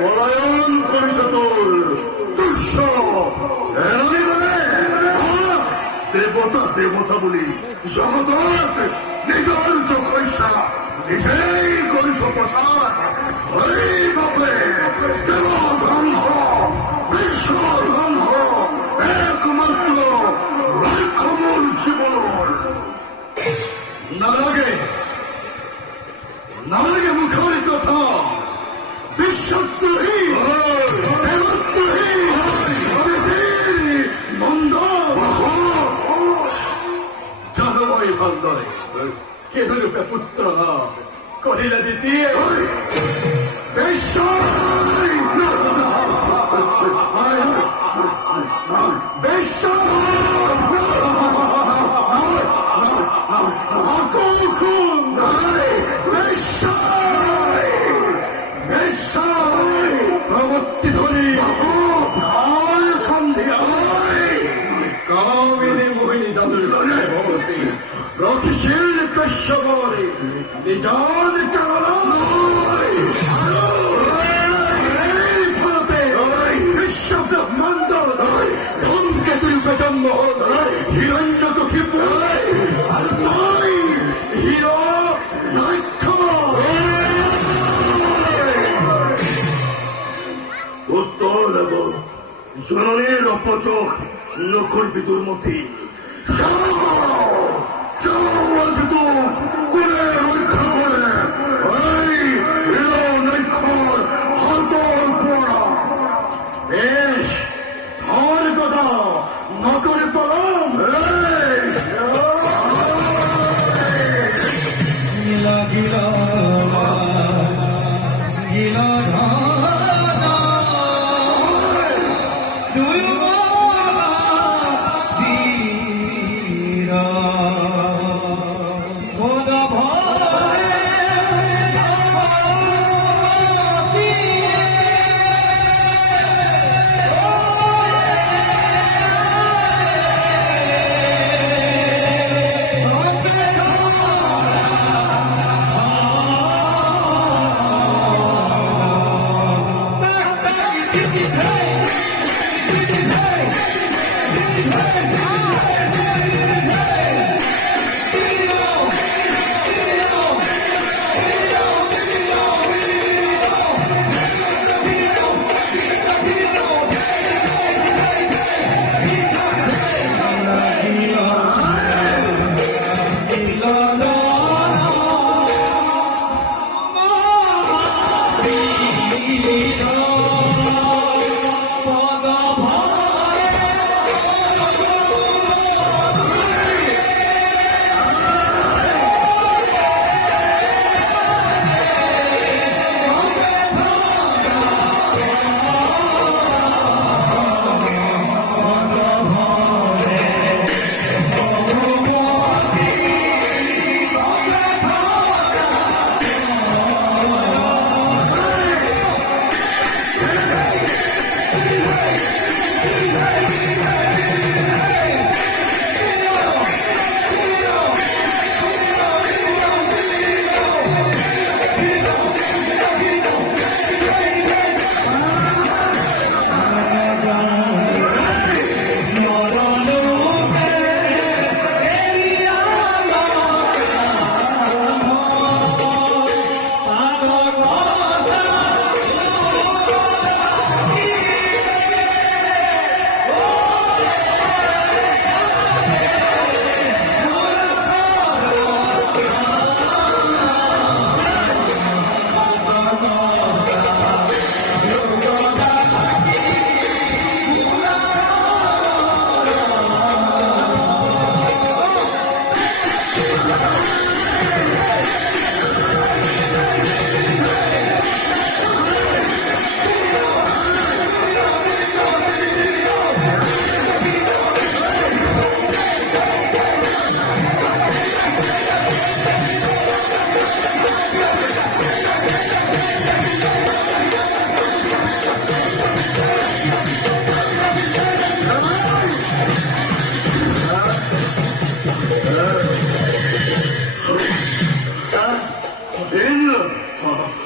পলায়ন পরিষদর তুষ্য দেবতা দেবতা বলি জগদত নিজর চোখৈষা নিজেই করিস প্রসাদ এইভাবে দেব ধ্বংস বিশ্ব ধ্বংস একমাত্র লক্ষ্যমূল জীবন না লাগে মুখের কথা বিশ্বত্বহীন মন্দ জনময় বন্দরে কেহ রূপে পুত্র কহিলা দিতি কামিনী মোহিনী দাদুর রথশীল কশ্যপরে নিজান বিশ্ব ব্রহ্মাণ্ড ধূমকেতুর প্রজন্ম হিরণ্যক হিরো উত্তর এবং জননীর অপচক নখর বিদুর মধ্যে বেশ ধর কথা নকরে পরম গিলা গিলা গিলা বাবা